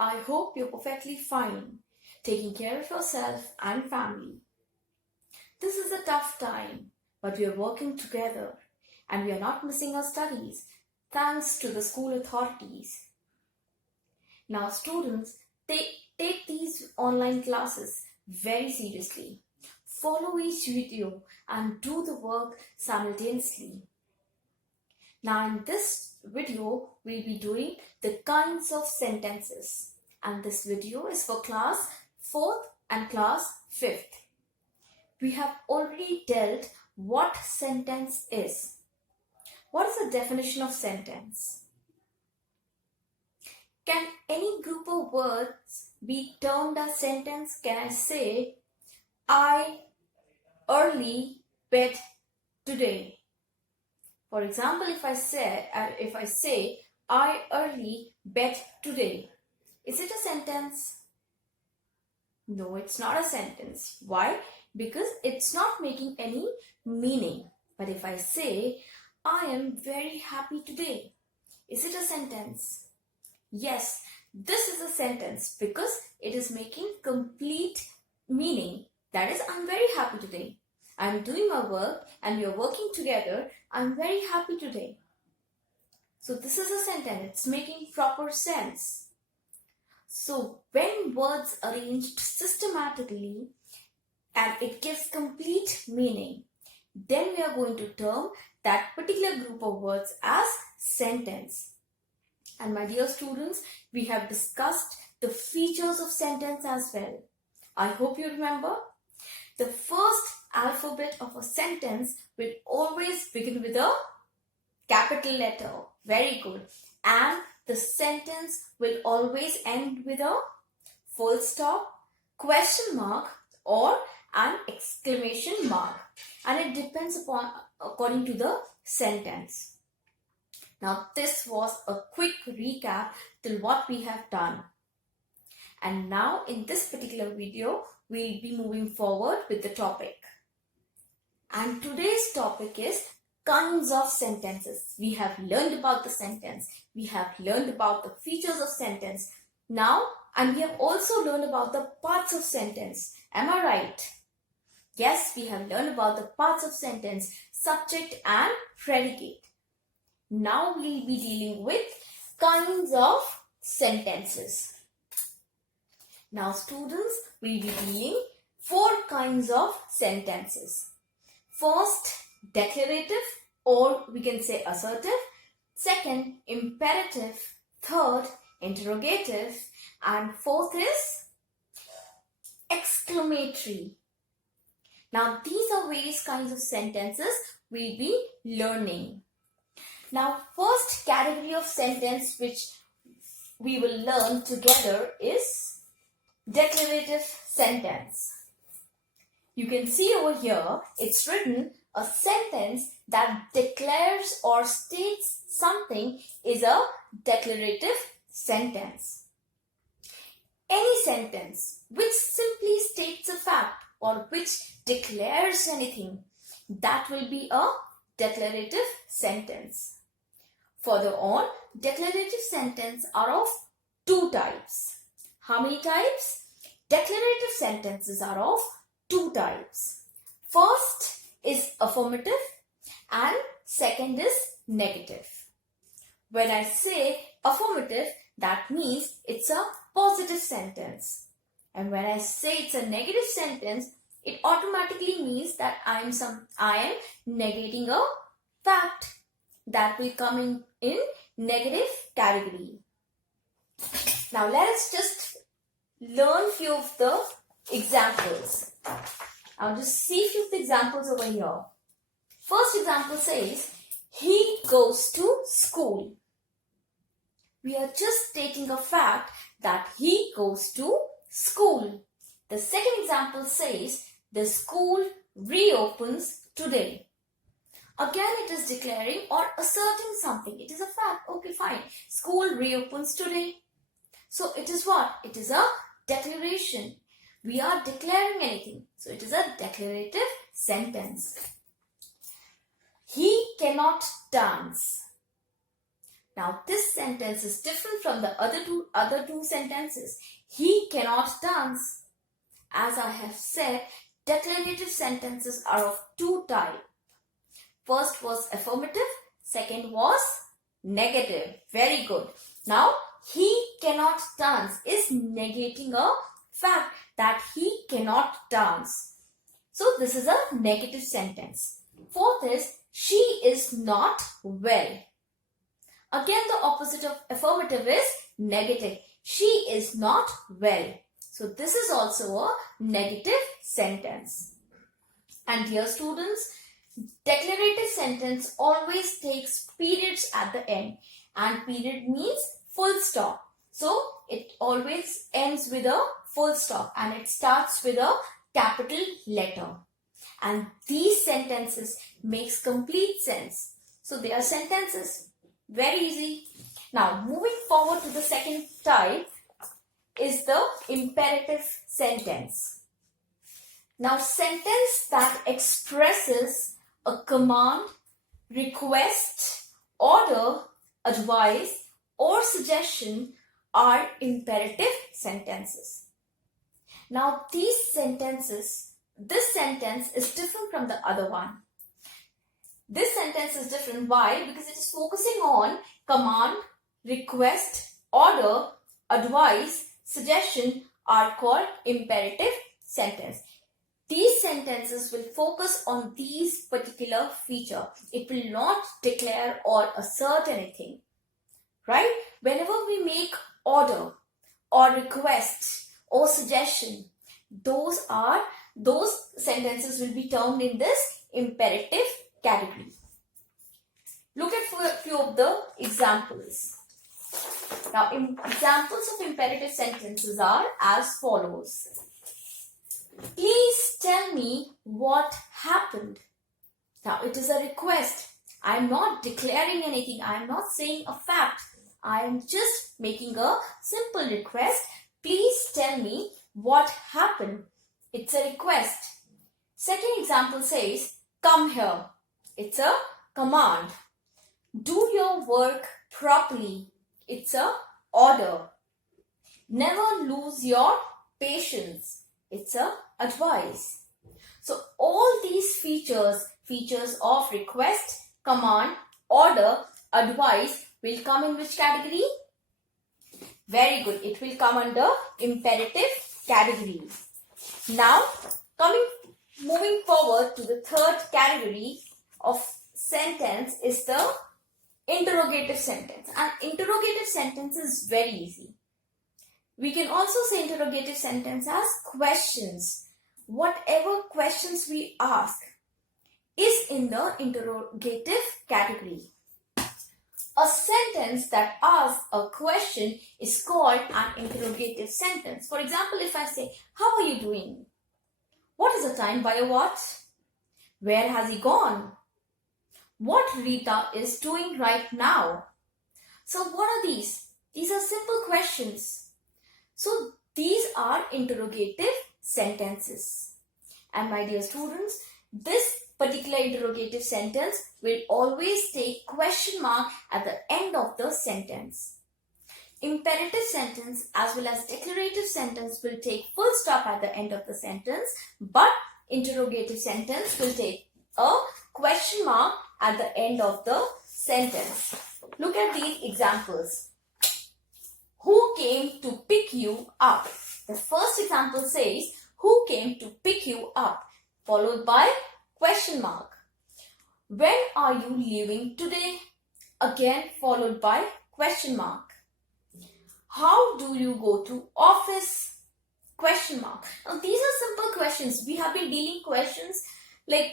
I hope you're perfectly fine, taking care of yourself and family. This is a tough time, but we are working together and we are not missing our studies thanks to the school authorities. Now, students, take these online classes very seriously. Follow each video and do the work simultaneously. Now, in this video, we'll be doing the kinds of sentences. And this video is for class 4th and class 5th. We have already dealt what sentence is. What is the definition of sentence? Can any group of words be termed as sentence? Can I say, I early bet today? For example, if I say, I early bet today, is it a sentence? No, it's not a sentence. Why? Because it's not making any meaning. But if I say, I am very happy today, is it a sentence? Yes, this is a sentence because it is making complete meaning. That is, I'm very happy today. I'm doing my work and we are working together. I'm very happy today. So this is a sentence. It's making proper sense. So when words arranged systematically and it gives complete meaning, then we are going to term that particular group of words as sentence. And my dear students, we have discussed the features of sentence as well. I hope you remember. The first alphabet of a sentence will always begin with a capital letter. Very good. And the sentence will always end with a full stop, question mark, or an exclamation mark. And it depends upon according to the sentence. Now, this was a quick recap till what we have done. And now, in this particular video, we'll be moving forward with the topic. And today's topic is kinds of sentences. We have learned about the sentence. We have learned about the features of sentence. Now, and we have also learned about the parts of sentence. Am I right? Yes, we have learned about the parts of sentence, subject and predicate. Now we'll be dealing with kinds of sentences. Now students, we'll be dealing 4 kinds of sentences. First, declarative, or we can say assertive. Second, imperative. Third, interrogative. And fourth is exclamatory. Now these are various kinds of sentences we'll be learning. Now, first category of sentence which we will learn together is declarative sentence. You can see over here, it's written a sentence that declares or states something is a declarative sentence. Any sentence which simply states a fact or which declares anything, that will be a declarative sentence. Further on, declarative sentences are of 2 types. How many types? Declarative sentences are of 2 types. First is affirmative and second is negative. When I say affirmative, that means it's a positive sentence. And when I say it's a negative sentence, it automatically means that I am negating a fact. That will come in negative category. Now let us just learn few of the examples. I'll just see few of the examples over here. First example says, he goes to school. We are just stating a fact that he goes to school. The second example says, the school reopens today. Again, it is declaring or asserting something. It is a fact. Okay, fine. School reopens today. So it is what? It is a declaration. We are declaring anything. So it is a declarative sentence. He cannot dance. Now this sentence is different from the other two sentences. He cannot dance. As I have said, declarative sentences are of two types. First was affirmative, second was negative. Very good. Now, he cannot dance is negating a fact that he cannot dance. So, this is a negative sentence. Fourth is, she is not well. Again, the opposite of affirmative is negative. She is not well. So, this is also a negative sentence. And dear students, declarative sentence always takes periods at the end, and period means full stop. So it always ends with a full stop and it starts with a capital letter. And these sentences makes complete sense. So they are sentences. Very easy. Now moving forward to the second type is the imperative sentence. Now sentence that expresses a command, request, order, advice, or suggestion are imperative sentences. Now this sentence is different from the other one. This sentence is different. Why? Because it is focusing on command, request, order, advice, suggestion are called imperative sentence. These sentences will focus on these particular feature. It will not declare or assert anything. Right? Whenever we make order or request or suggestion, those sentences will be termed in this imperative category. Look at a few of the examples. Now, examples of imperative sentences are as follows. Please tell me what happened. Now, it is a request. I am not declaring anything. I am not saying a fact. I am just making a simple request. Please tell me what happened. It's a request. Second example says, come here. It's a command. Do your work properly. It's a order. Never lose your patience. It's a advice. So all these features of request, command, order, advice will come in which category? Very good. It will come under imperative category. Now, moving forward to the third category of sentence is the interrogative sentence. And interrogative sentence is very easy. We can also say interrogative sentence as questions. Whatever questions we ask is in the interrogative category. A sentence that asks a question is called an interrogative sentence. For example, if I say, how are you doing? What is the time? By a what? Where has he gone? What Rita is doing right now? So what are these? These are simple questions. So these are interrogative sentences. And my dear students, this particular interrogative sentence will always take question mark at the end of the sentence. Imperative sentence as well as declarative sentence will take full stop at the end of the sentence, but interrogative sentence will take a question mark at the end of the sentence. Look at these examples. Who came to pick you up? The first example says, who came to pick you up? Followed by question mark. When are you leaving today? Again followed by question mark. How do you go to office? Question mark. Now these are simple questions. We have been dealing questions like,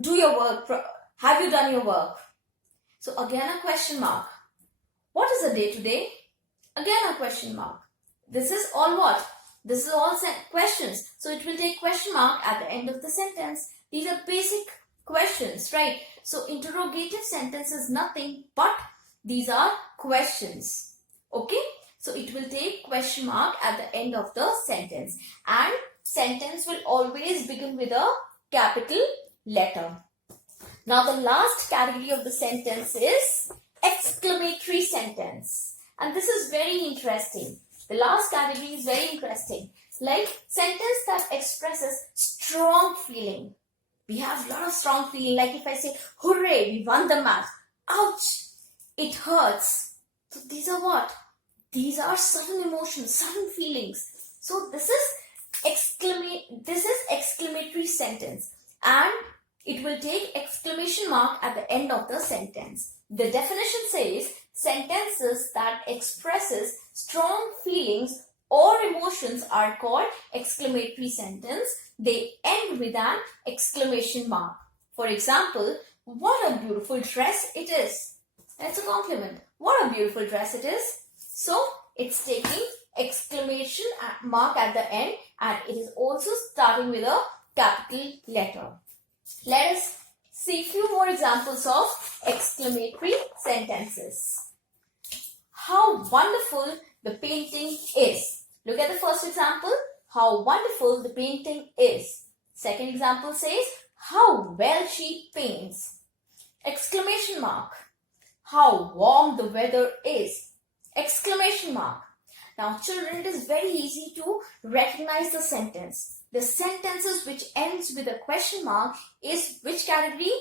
do your work. Have you done your work? So again a question mark. What is the day today? Again a question mark. This is all what? This is all questions. So it will take question mark at the end of the sentence. These are basic questions, right? So interrogative sentence is nothing but these are questions. Okay? So it will take question mark at the end of the sentence. And sentence will always begin with a capital letter. Now the last category of the sentence is exclamatory sentence. And this is very interesting. The last category is very interesting. Like sentence that expresses strong feeling. We have a lot of strong feeling. Like if I say, hooray, we won the match. Ouch, it hurts. So these are what? These are sudden emotions, sudden feelings. So this is exclamatory sentence. And it will take exclamation mark at the end of the sentence. The definition says, sentences that expresses strong feelings or emotions are called exclamatory sentence. They end with an exclamation mark. For example, what a beautiful dress it is. That's a compliment. What a beautiful dress it is. So it's taking exclamation mark at the end, and it is also starting with a capital letter. Let us see a few more examples of exclamatory sentences. How wonderful the painting is. Look at the first example. How wonderful the painting is. Second example says, how well she paints. Exclamation mark. How warm the weather is. Exclamation mark. Now children, it is very easy to recognize the sentence. The sentences which ends with a question mark is which category?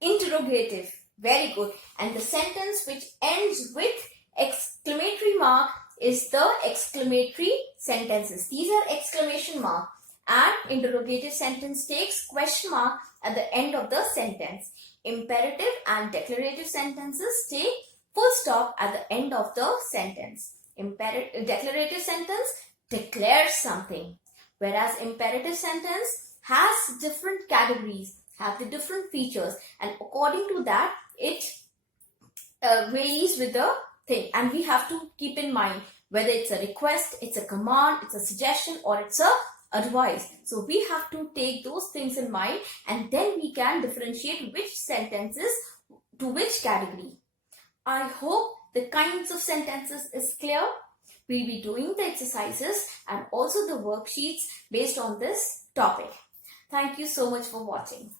Interrogative. Very good. And the sentence which ends with exclamatory mark is the exclamatory sentences. These are exclamation mark, and interrogative sentence takes question mark at the end of the sentence. Imperative and declarative sentences take full stop at the end of the sentence. Declarative sentence declares something, whereas imperative sentence has different categories, have the different features, and according to that it varies with the thing. And we have to keep in mind whether it's a request, it's a command, it's a suggestion, or it's a advice. So we have to take those things in mind, and then we can differentiate which sentences to which category. I hope the kinds of sentences is clear. We'll be doing the exercises and also the worksheets based on this topic. Thank you so much for watching.